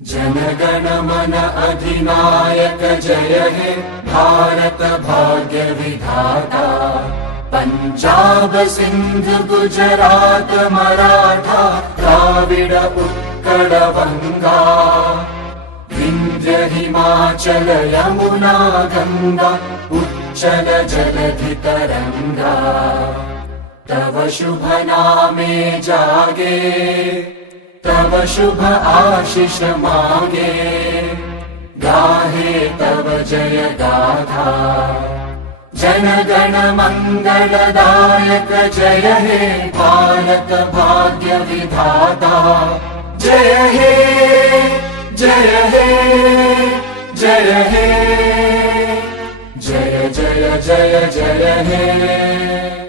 जनगण मन अधिनायक जय हे भारत भाग्य विधाता। पंजाब सिंध गुजरात मराठा द्राविड उत्कल बंगा। विंध्य हिमाचल यमुना गंगा उच्चल जलधि तरंगा। तव शुभ नामे जागे तव शुभ आशीष मांगे। गाहे तव जय गाथा जनगण मंगलदायक जय हे भारत भाग्य विधाता। जय हे जय हे जय हे जय जय जय जय हे।